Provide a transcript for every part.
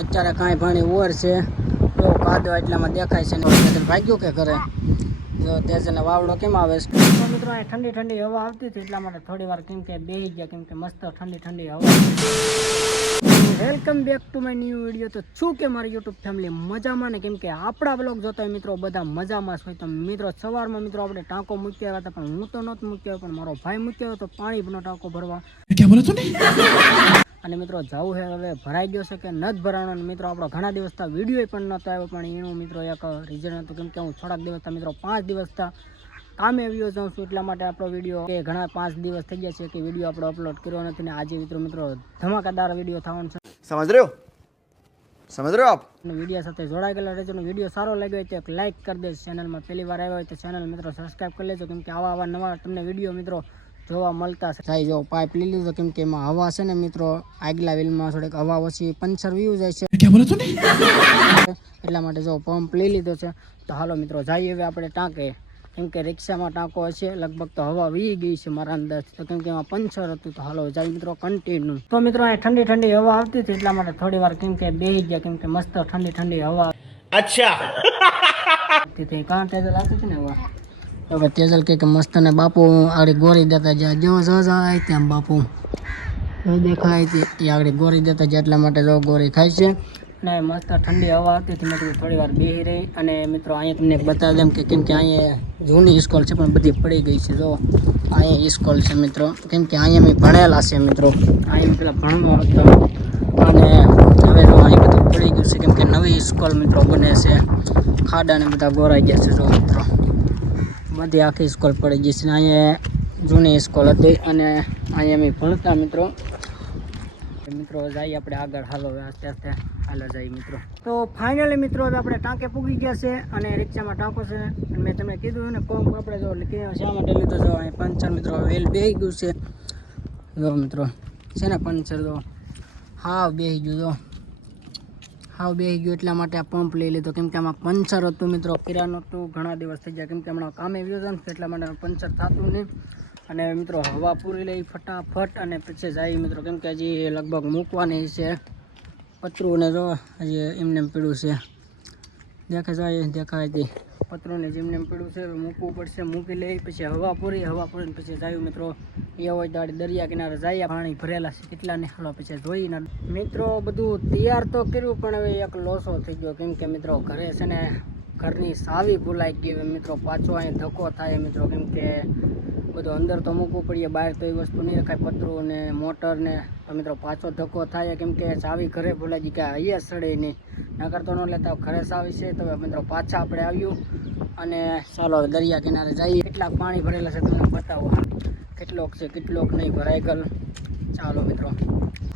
અત્યારે કાંઈ પાણી ઓર છે. તો કાદો એટલામાં દેખાય છે ને ભાગ્યું કે કરે જો તેજને વાવડો કેમ આવે છે? મિત્રો અહીં ઠંડી ઠંડી હવા આવતી હતી એટલા માટે થોડી વાર કેમ કે બેસી ગયા કેમ કે મસ્ત ઠંડી ઠંડી હવા welcome back to my new video તો શું કે મારી યુટ્યુબ ફેમિલી મજામાં ને? કેમ કે આપણા બ્લોગ જોતા હોય મિત્રો બધા મજામાં હોય. તો મિત્રો સવારમાં મિત્રો આપણે ટાંકો મૂક્યા હતા પણ હું તો નહોતો મૂક્યો પણ મારો ભાઈ મૂક્યો હતો પાણી ટાંકો ભરવા. અને મિત્રો જવું છે હવે ભરાઈ ગયો છે કે ન ભરાણો. અને મિત્રો આપણો ઘણા દિવસ વીડિયો પણ નહોતો આવ્યો પણ એનું મિત્રો એક રીઝન હતું. કેમકે હું થોડાક દિવસ મિત્રો પાંચ દિવસ તા કામે જાઉં છું એટલા માટે આપણો વીડિયો કે ઘણા પાંચ દિવસ થઈ ગયા છે કે વીડિયો આપણો અપલોડ કર્યો નથી ને આજે મિત્રો મિત્રો ધમાકાદાર વીડિયો થવાનો છે. સમજ રહ્યો? સમજ રહ્યો આપ? વીડિયો સાથે જોડાયેલા રહેજો વીડિયો સારો લાગ્યો હોય તો એક લાઇક કરી દેજો. ચેનલમાં પહેલી વાર આવ્યો હોય તો ચેનલ મિત્રો સબસ્ક્રાઈબ કરી લેજો. કેમકે આવા આવા નવા તમને વીડિયો મિત્રો જોવા મળતા થાય જો પાઇપ લઈ લીધો કેમ કે એમાં હવા છે ને મિત્રો આગલા વિલમાં થોડીક હવા ઓછી પંચર વ્યૂ જાય છે. એટલા માટે જો પંપ લઈ લીધો છે. તો હાલો મિત્રો જઈએ હવે આપણે ટાંકે. કેમ કે રિક્ષામાં ટાંકો હશે લગભગ તો હવા વી ગઈ છે મારા અંદાજ તો કેમ કે એમાં પંચર હતું તો હાલો જાય મિત્રો કન્ટિન્યુ તો મિત્રો અહીં ઠંડી ઠંડી હવા આવતી હતી એટલા માટે થોડી વાર કેમ કે બેસી ગયા કેમ કે મસ્ત ઠંડી ઠંડી હવા અચ્છા. કારણ તે લાગતી હતી ને હવા. હવે તેજલ કે કે મસ્ત ને બાપુ આગળ ગોરી દેતા જાય. જો જો જાય ત્યાં બાપુ. જો દેખાય છે એ આગળ ગોરી દેતા જાય એટલા માટે જો ગોરી ખાય છે. અને મસ્ત ઠંડી હવા તેથી મેં થોડી વાર બેસી રહી. અને મિત્રો અહીંયા તમને બતાવી દેમ કે કેમ કે અહીંયા જૂની સ્કૂલ છે પણ બધી પડી ગઈ છે. જો અહીંયા સ્કૂલ છે મિત્રો. કેમ કે અહીંયા મેં ભણેલા છે મિત્રો. અહીંયા પેલા ભણવા હતો. અને હવે તો અહીં બધું પડી ગયું છે. કેમ કે નવી સ્કૂલ મિત્રો બને છે. ખાડા ને બધા ગોરાઈ ગયા છે, જો મિત્રો. બધી આખી સ્કૂલ પડી ગઈ છે. અહીંયા જૂની સ્કૂલ હતી અને અહીંયા અમે ભણતા મિત્રો. મિત્રો, જઈએ આપણે આગળ. હાલો આસ્તે આસ્તે હાલો જઈએ મિત્રો. તો ફાઇનલી મિત્રો આપણે ટાંકે પૂગી ગયા છે અને રિક્ષામાં ટાંકો છે. મેં તમને કીધું ને, કોમ આપણે જો શા માટે? લીધો છો અહીં પંચર મિત્રો વેલ બેહી ગયું છે. જો મિત્રો, છે ને પંચર જો? હા બેહી ગયું જો. હાવ બેસી ગયું એટલા માટે આ પંપ લઈ લીધો. કેમ કે આમાં પંચર હતું મિત્રો. કિરાનો હતું ઘણા દિવસ થઈ ગયા. કેમ કે હમણાં કામે ગયો હતો એટલા માટે પંચર થતું નહીં. અને મિત્રો હવા પૂરી લઈ ફટાફટ અને પછી જાય મિત્રો. કેમ કે હજી લગભગ મૂકવાની છે. પતરું ને જો, હજી એમને એમ પીળું છે. દેખાય, જાય, દેખાય. હતી પતરું ને જેમને પીડું છે મૂકવું પડશે. મૂકી લઈ પછી હવા પૂરી, હવા પૂરીને પછી જાય મિત્રો. એ હોય દાડી દરિયા કિનારે જાય, પાણી ભરેલા છે. કેટલા ને હાલો પછી જોઈને મિત્રો, બધું તૈયાર તો કર્યું, પણ હવે એક લોસો થઈ ગયો. કેમ કે મિત્રો, ઘરે છે ને ઘરની સાવી ભૂલાઈ ગઈ મિત્રો, પાછો અહીં ધક્કો થાય મિત્રો. કેમ કે બધું અંદર તો મૂકવું પડીએ, બહાર તો એ વસ્તુ નહીં રખાય. પતરું ને મોટર ને તો મિત્રો, પાછો ધક્કો થાય. કેમ કે ચાવી ઘરે ભૂલાઈ ગઈ કે અહીંયા સડે નહીં. નકર તો ન લેતા ઘરે ચાવી તો મિત્રો પાછા આપણે આવ્યું અને ચાલો દરિયા કિનારે જઈએ. કેટલાક પાણી ભરેલા છે તમને બતાવો કેટલોક છે, કેટલોક નહીં ભરાઈ ગયેલ ચાલો મિત્રો.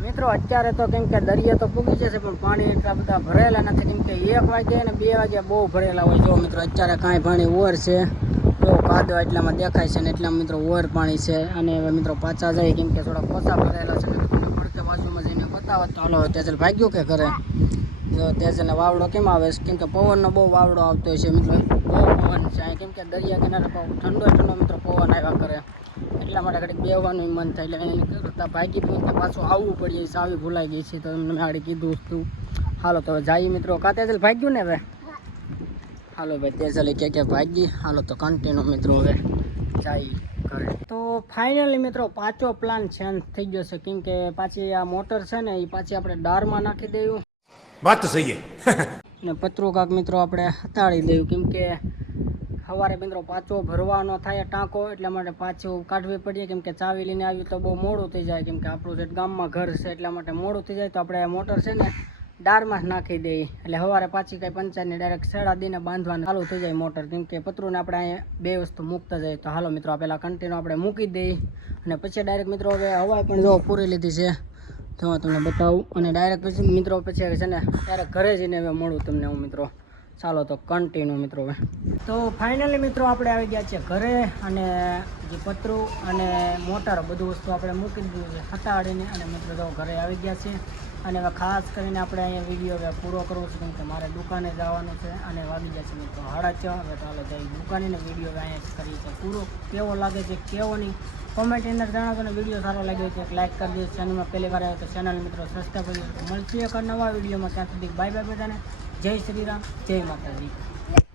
મિત્રો, અત્યારે તો કેમ કે દરિયા તો પૂગી જશે, પણ પાણી એટલા બધા ભરેલા નથી. કેમ કે એક વાગે અને બે વાગે બહુ ભરેલા હોય. જો મિત્રો, અત્યારે કાંઈ પાણી ઓર છે. તો કાદવ એટલામાં દેખાય છે ને એટલા મિત્રો ઓર પાણી છે. અને હવે મિત્રો પાછા જાય કેમ કે થોડા પોસા ભરેલા છે. પડકે બાજુમાં જઈને બતાવો ચાલો તેજલ ભાગ્યો કે કરે જો તેજલને વાવડો કેમ આવે છે? કેમ કે પવનનો બહુ વાવડો આવતો છે મિત્રો. બહુ પવન છે અહીં કેમ કે દરિયા કિનારે બહુ ઠંડો ઠંડો મિત્રો પવન આવ્યા કરે. એટલા માટે ઘડીક બેવાનું મન થાય. એટલે એને કરતાં ભાગી પહોંચતા પાછું આવવું પડીએ સાવી ભૂલાઈ ગઈ છે તો એમને મેં આગળ કીધું હતું હાલો તો જઈએ મિત્રો. કા તેજલ ભાગ્યું ને હવે? હાલો ભાઈ તેજલ કે કે ભાગી? હાલો તો કન્ટિન્યુ મિત્રો હવે જઈએ તો ફાઇનલી મિત્રો પાછો પ્લાન ચેન્જ થઈ ગયો છે. કેમ કે પાછી આ મોટર છે ને, એ પાછી આપણે ડારમાં નાખી દઈએ વાત તો સહી અને પત્રો કાક મિત્રો આપણે હતાળી દઉં કેમ કે સવારે મિત્રો પાછો ભરવાનો થાય ટાંકો, એટલા માટે પાછો કાઢવી પડીએ. કેમ કે ચાવી લઈને આવ્યું તો બહુ મોડું થઈ જાય. કેમ કે આપણું જે ગામમાં ઘર છે, એટલા માટે મોડું થઈ જાય. તો આપણે મોટર છે ને ડારમાં નાખી દઈએ. એટલે સવારે પાછી કાંઈ પંચાયતને ડાયરેક્ટ સેડા દઈને બાંધવાનું ચાલુ થઈ જાય મોટર. કેમ કે પતરોને આપણે અહીંયા બે વસ્તુ મૂકતા જાય તો હાલો મિત્રો, આ પહેલાં કન્ટેનો આપણે મૂકી દઈએ. અને પછી ડાયરેક્ટ મિત્રો હવે હવા પણ જો પૂરી લીધી છે. હું તમને બતાવું. અને ડાયરેક્ટ પછી મિત્રો પછી છે ને ડાયરેક્ટ ઘરે જઈને હવે મળું તમને હું મિત્રો. ચાલો તો કન્ટિન્યુ મિત્રો હવે. તો ફાઇનલી મિત્રો આપણે આવી ગયા છીએ ઘરે અને જે પતરું અને મોટર બધું વસ્તુ આપણે મૂકી દીધું છે હટાડીને અને મિત્રો તો ઘરે આવી ગયા છે અને હવે ખાસ કરીને આપણે અહીંયા વીડિયો હવે પૂરો કરવો છે કેમ કે મારે દુકાને જવાનું છે અને વાગી જશે મિત્રો હાડા છ, હવે ચાલો જઈ દુકાને વીડિયો અહીંયા કરીએ છીએ પૂરો. કેવો લાગે છે, કેવો નહીં? કોમેન્ટ અંદર જણાવજો ને વીડિયો સારો લાગ્યો છે તો લાઇક કરી દેજો ચેનલમાં પહેલી વાર આવ્યો તો ચેનલ મિત્રો સબસ્ક્રાઈબ કરી મળશે એક નવા વિડીયોમાં ત્યાં સુધી બાય બાય બધાને. જય શ્રી રામ, જય માતાજી.